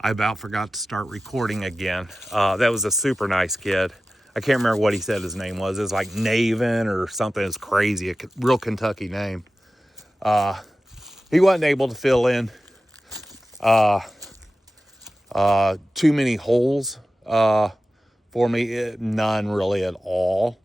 I about forgot to start recording again. That was a super nice kid. I can't remember what he said his name was. It was like Navin or something. It's crazy, a real Kentucky name. He wasn't able to fill in too many holes for me. None really at all.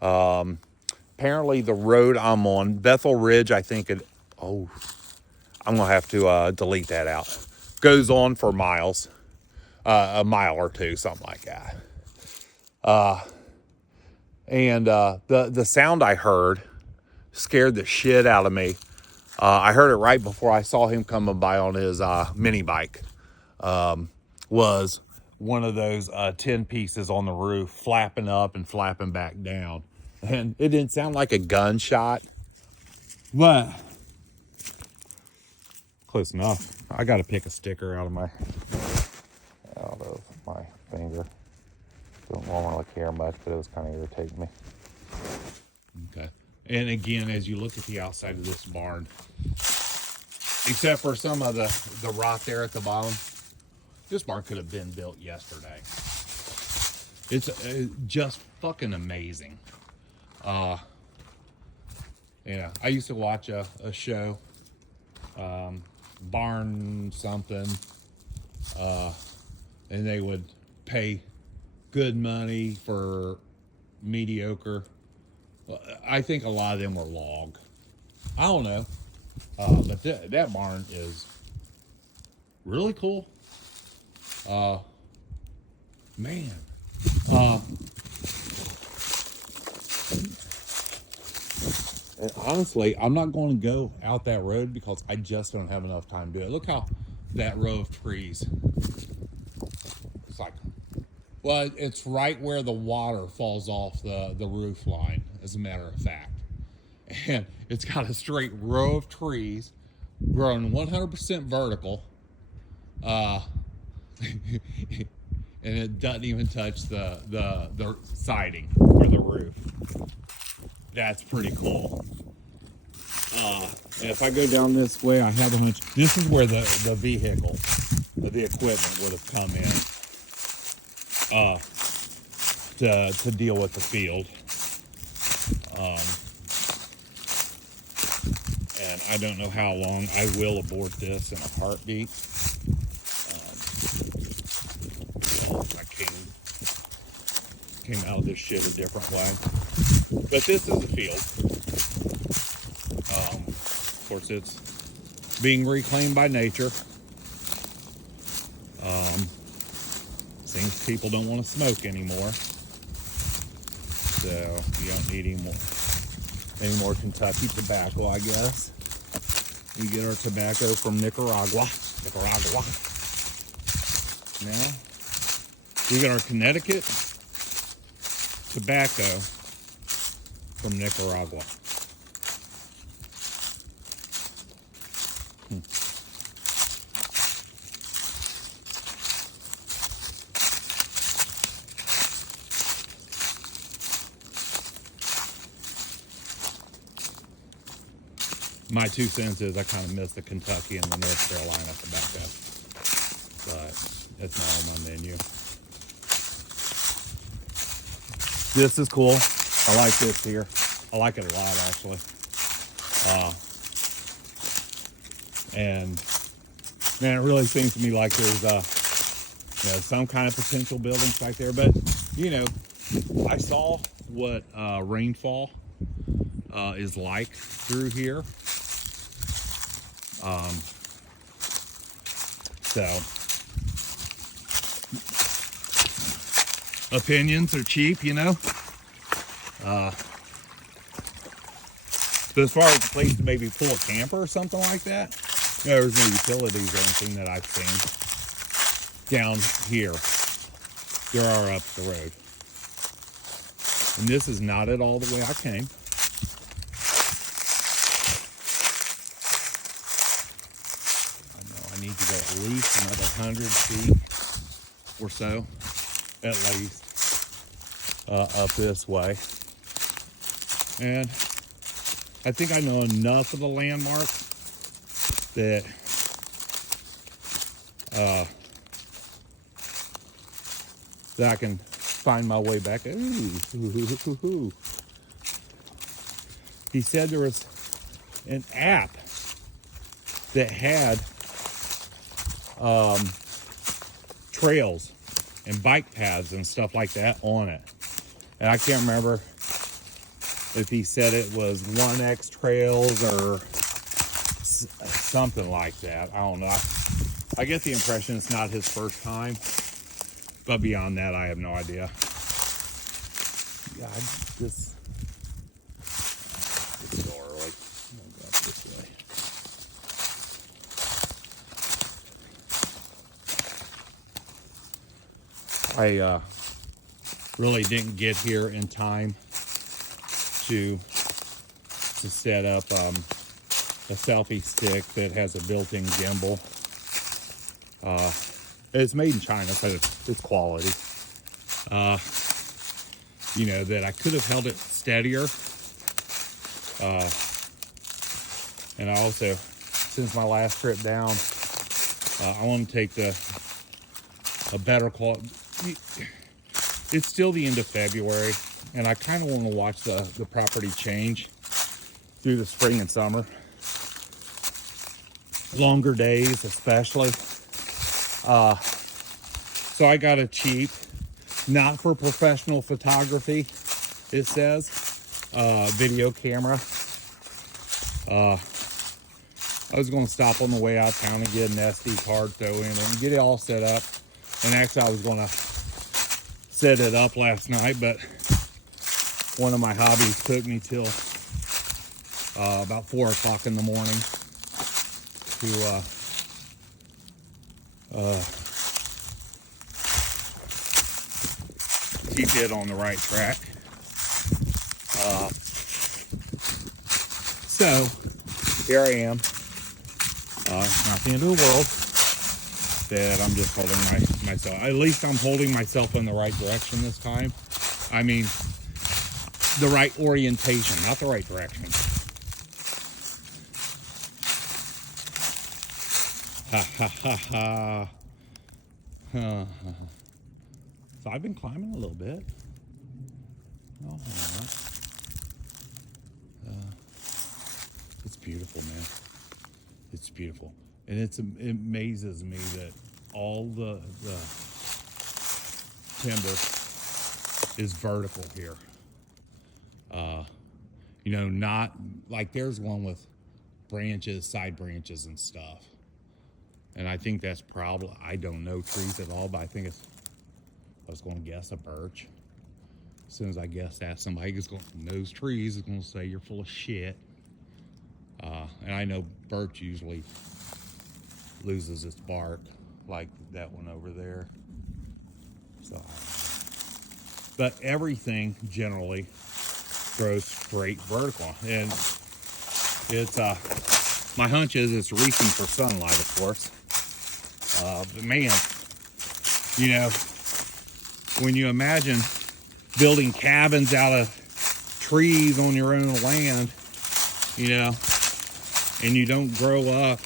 Apparently the road I'm on, Bethel Ridge, I think it, I'm going to have to delete that out. Goes on for miles, a mile or two, something like that. And the sound I heard scared the shit out of me. I heard it right before I saw him coming by on his mini bike. Was one of those 10 pieces on the roof flapping up and flapping back down. And it didn't sound like a gunshot, but close enough. I got to pick a sticker out of my finger. Don't normally care much, but it was kind of irritating me. Okay. And again, as you look at the outside of this barn, except for some of the rot there at the bottom, this barn could have been built yesterday. It's just fucking amazing. Yeah, I used to watch a show, Barn something, and they would pay good money for mediocre. I think a lot of them were log. I don't know, but that barn is really cool. Man. Honestly, I'm not going to go out that road because I just don't have enough time to do it. Look how that row of trees. It's like, well, it's right where the water falls off the roof line, as a matter of fact. And it's got a straight row of trees growing 100% vertical. And it doesn't even touch the siding or the roof. That's pretty cool. And if I go down this way, I have a hunch. This is where the vehicle, the equipment would have come in to deal with the field. And I don't know how long. I will abort this in a heartbeat. I came out of this shit a different way. But this is the field. Of course, it's being reclaimed by nature. Seems people don't want to smoke anymore. So you don't need any more Kentucky tobacco, I guess. We get our tobacco from Nicaragua. Now, we get our Connecticut tobacco from Nicaragua. My 2 cents is I kind of miss the Kentucky and the North Carolina tobacco, but it's not on my menu. This is cool. I like this here. I like it a lot, actually. And man, it really seems to me like there's some kind of potential buildings back there. But I saw what rainfall is like through here. So opinions are cheap, But as far as a place to maybe pull a camper or something like that, there's no utilities or anything that I've seen down here. There are up the road. And this is not at all the way I came. I know I need to go at least another 100 feet or so, at least, up this way. And I think I know enough of the landmarks that that I can find my way back. Ooh. He said there was an app that had trails and bike paths and stuff like that on it. And I can't remember if he said it was 1X Trails or something like that. I don't know. I get the impression it's not his first time, but beyond that, I have no idea. Yeah, it's so early. I'll go up this way. I really didn't get here in time to set up a selfie stick that has a built-in gimbal. It's made in China, so it's quality. You know, that I could have held it steadier. And I also, since my last trip down, I want to take a better quality. It's still the end of February, and I kind of want to watch the property change through the spring and summer. Longer days, especially. So I got a cheap, not for professional photography, it says, video camera. I was going to stop on the way out of town and get an SD card, throw in and get it all set up. And actually I was going to set it up last night, but one of my hobbies took me till about 4 o'clock in the morning to keep it on the right track. So here I am. Not the end of the world. That I'm just holding myself. At least I'm holding myself in the right direction this time. I mean, the right orientation, not the right direction. Ha ha ha ha. So I've been climbing a little bit. Oh, it's beautiful, man. It's beautiful. And it amazes me that all the timber is vertical here. You know, not like there's one with branches, side branches and stuff. And I think that's probably, I don't know trees at all, but I think I was going to guess a birch. As soon as I guess that, somebody who's going to knows trees is going to say you're full of shit. And I know birch usually loses its bark, like that one over there. So, but everything generally grows straight vertical, and it's my hunch is it's reaching for sunlight, of course. But man, you know, when you imagine building cabins out of trees on your own land, you know, and you don't grow up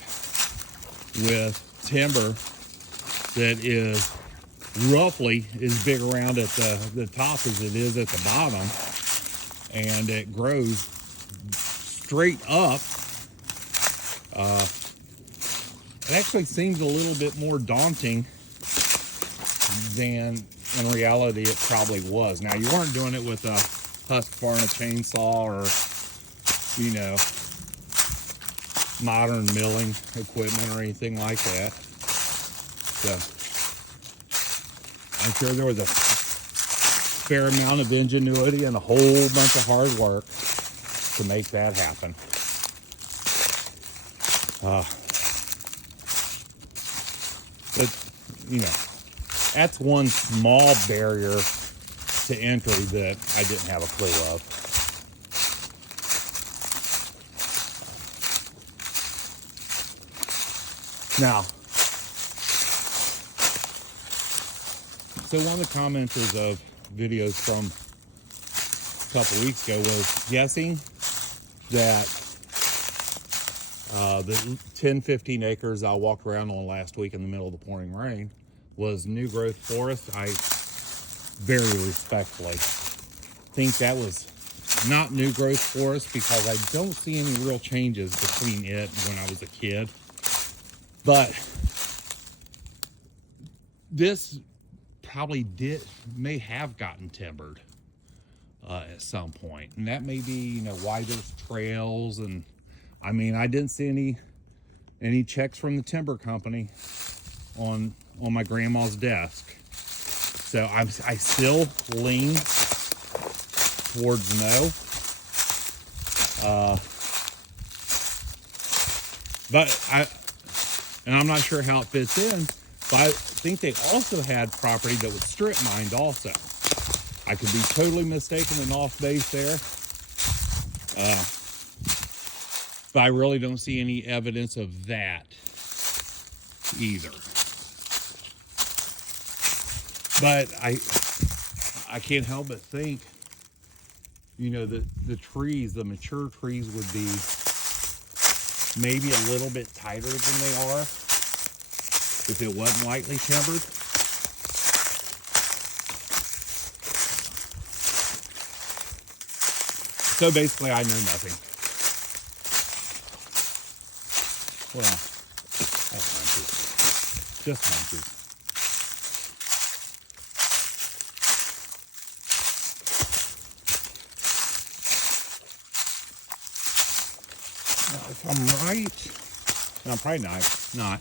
with timber that is roughly as big around at the top as it is at the bottom, and it grows straight up, it actually seems a little bit more daunting than in reality it probably was. Now, you weren't doing it with a Husqvarna chainsaw or, you know, modern milling equipment or anything like that. So I'm sure there was a fair amount of ingenuity and a whole bunch of hard work to make that happen. But, you know, that's one small barrier to entry that I didn't have a clue of. Now, so one of the commenters of videos from a couple weeks ago was guessing that the 10-15 acres I walked around on last week in the middle of the pouring rain was new growth forest. very respectfully. Think that was not new growth forest because I don't see any real changes between it and when I was a kid. But this probably may have gotten timbered at some point, and that may be, you know, why there's trails. And I mean, I didn't see any checks from the timber company on my grandma's desk, so I still lean towards no. And I'm not sure how it fits in, but I think they also had property that was strip mined also. I could be totally mistaken and off base there. But I really don't see any evidence of that either. But I can't help but think, you know, the trees, the mature trees would be maybe a little bit tighter than they are if it wasn't lightly timbered. So basically, I know nothing. Well, that's hunches. Just hunches. Now, if I'm right, no, I'm probably not.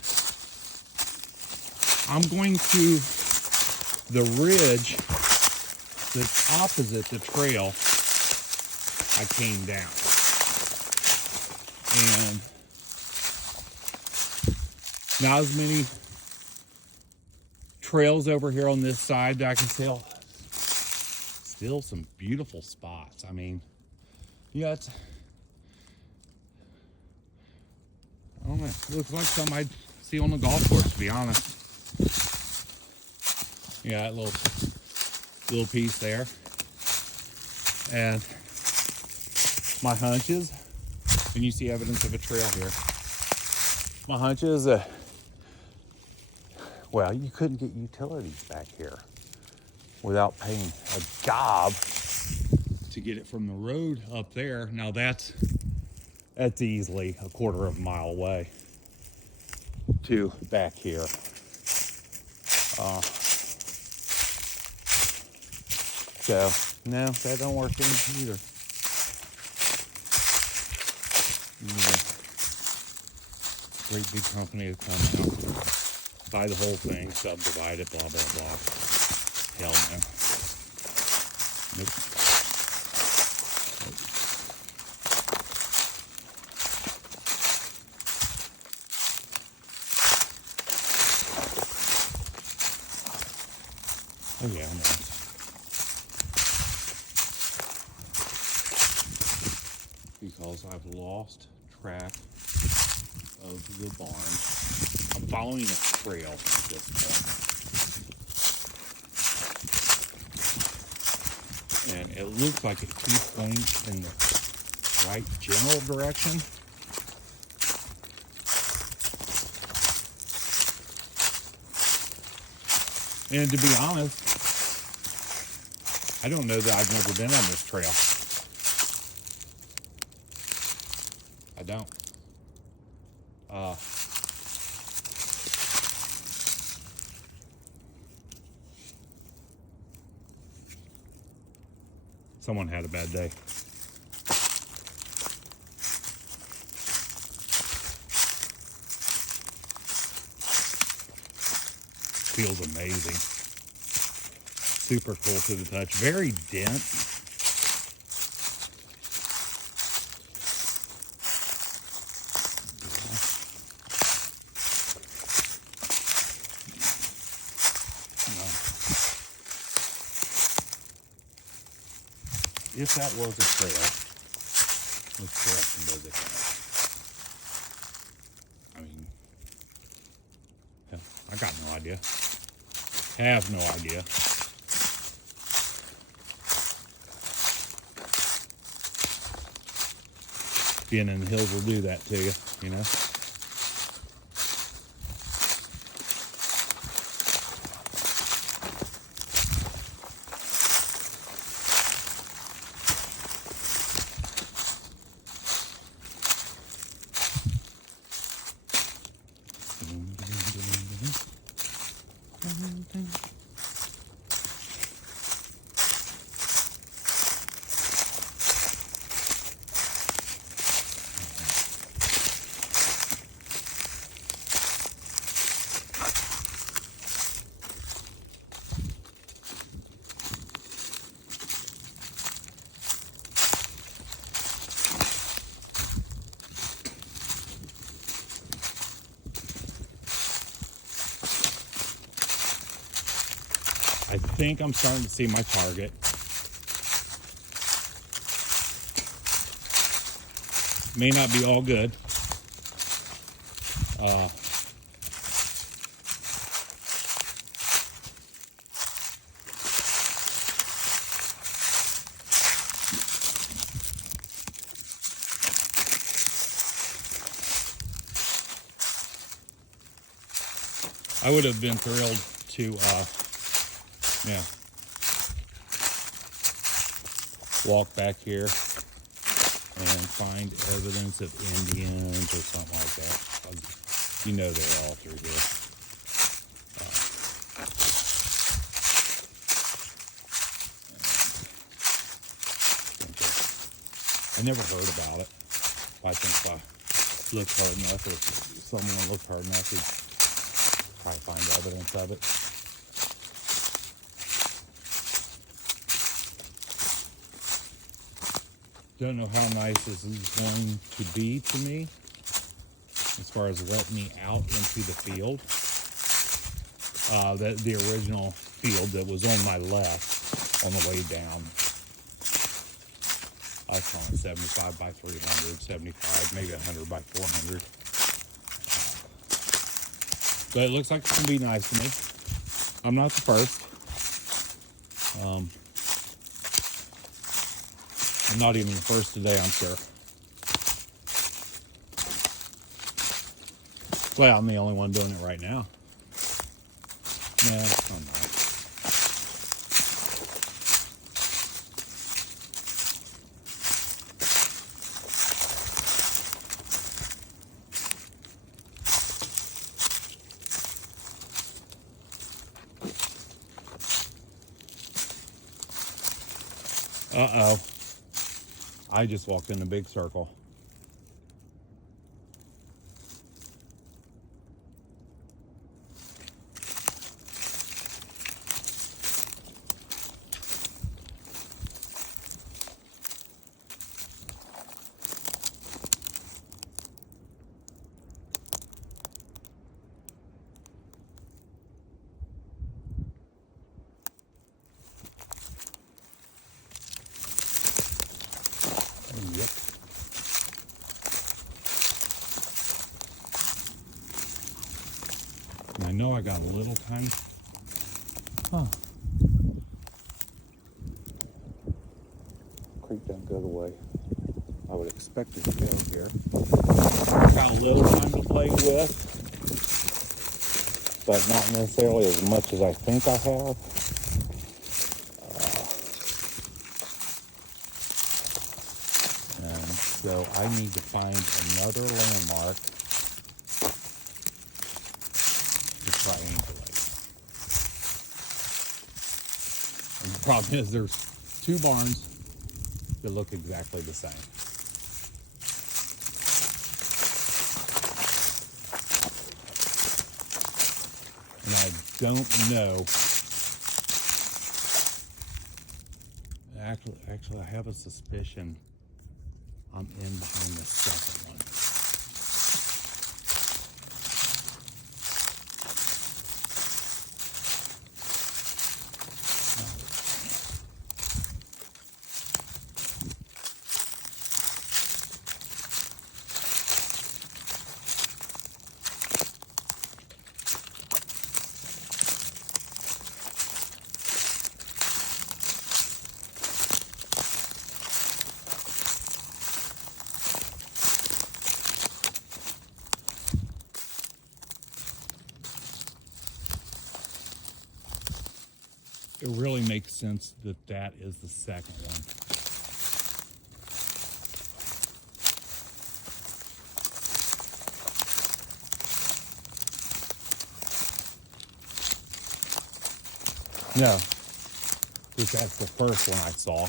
I'm going to the ridge that's opposite the trail I came down. And not as many trails over here on this side that I can tell. Still some beautiful spots. I mean, yeah, it's, I don't know, it looks like something I'd see on the golf course, to be honest. Yeah, that little piece there. And my hunch is, and you see evidence of a trail here. My hunch is, well, you couldn't get utilities back here without paying a gob to get it from the road up there. Now that's easily a quarter of a mile away to back here. So no, that don't work either. Great big company to come out, buy the whole thing, subdivide it, blah, blah, blah. Hell no. Nope. Oh yeah, I know. Because I've lost track of the barn. I'm following a trail at this point. And it looks like it keeps going in the right general direction. And to be honest, I don't know that I've never been on this trail. I don't. Someone had a bad day. Feels amazing. Super cool to the touch. Very dense. If that was a trail, let's correct and does it. I mean, hell, I got no idea. Have no idea. Being in the hills will do that to you, you know. I think I'm starting to see my target. May not be all good. I would have been thrilled to, walk back here and find evidence of Indians or something like that. You know they're all through here. I never heard about it. I think if I looked hard enough, or if someone looked hard enough, he'd probably find evidence of it. Don't know how nice this is going to be to me as far as letting me out into the field. The original field that was on my left on the way down. I was calling 75 by 300, 75, maybe 100 by 400. But it looks like it's going to be nice to me. I'm not the first. I'm not even the first today, I'm sure. Well, I'm the only one doing it right now. No, I'm not. Uh-oh. I just walked in a big circle. Yep. And I know I got a little tiny. Creek don't go the way I would expect it to go here. Got a little time to play with, but not necessarily as much as I think I have. And so I need to find another landmark to triangulate. And the problem is there's two barns that look exactly the same. And I don't know. Actually, I have a suspicion I'm in behind the second one. It really makes sense that that is the second one. No, just that's the first one I saw.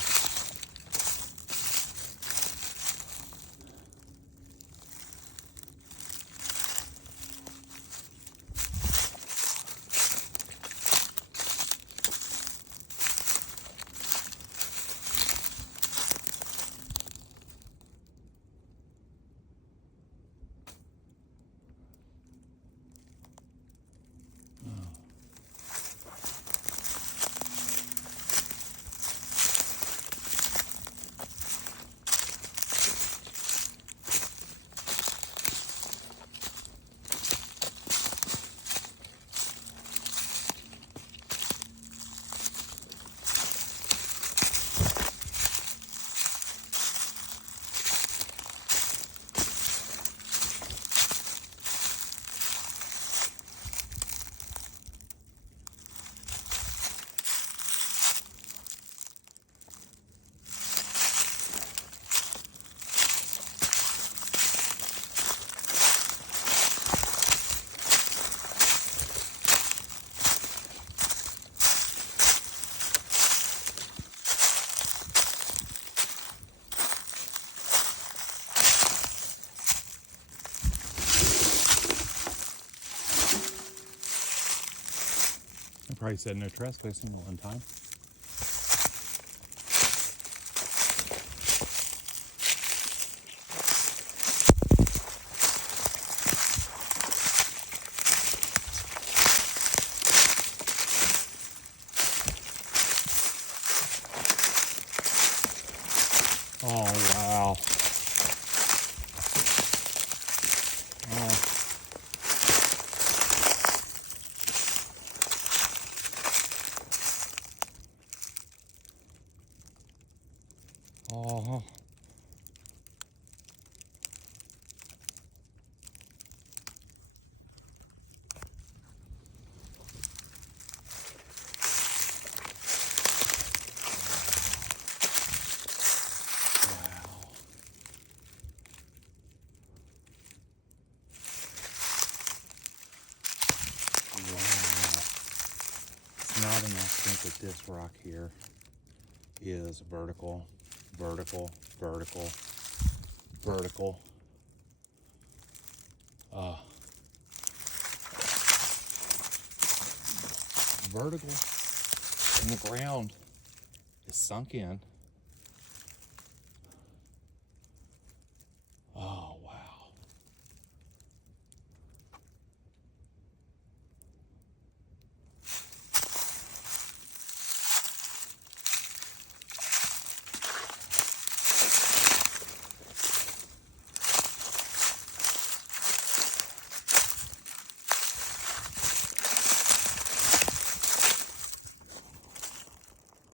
I probably said no trespassing one time. Oh, wow. Oh. Not enough to think that this rock here is vertical, vertical, vertical, vertical. Vertical, and the ground is sunk in.